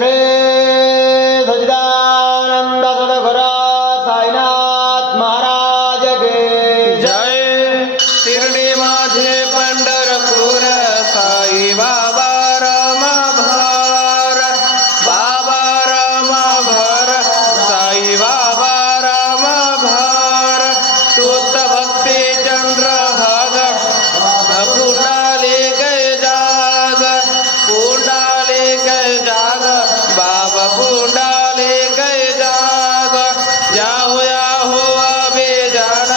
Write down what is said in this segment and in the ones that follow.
श्री सच्चिदानंद सद्गुरु साईनाथ महाराज के जय। शिर्डी माझे पंढरपूर साई बाबा रमा भर, बाबा रमा भर, साई बाबा रमा भर। शुद्ध भक्ति चंद्रभाग पुंडाली गए जाग, पुंडाली गए जाग, बाबा पुंडाली गए जाग। याहो याहो अबे जान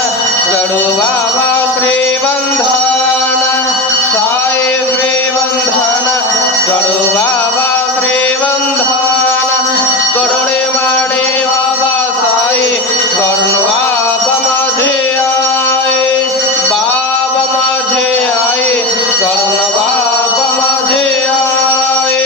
गड़ू बाबा श्रीबंधन, साई श्रीबंधन, गड़ू बाबा श्रीबंधन। करुणे माणे बाबा साई करुण बाबा माझे आए, बाबा माझे आए, करुण बाबा माझे आए।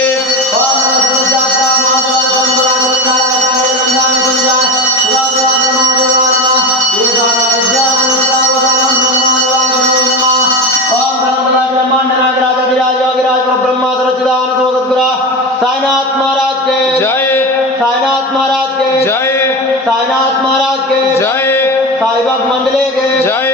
ब्रह्मा सच्चिदानंद सद्गुरु साईनाथ महाराज के जय। साईनाथ महाराज के जय। साईनाथ महाराज के जय। साई बाबा मंडले के जय।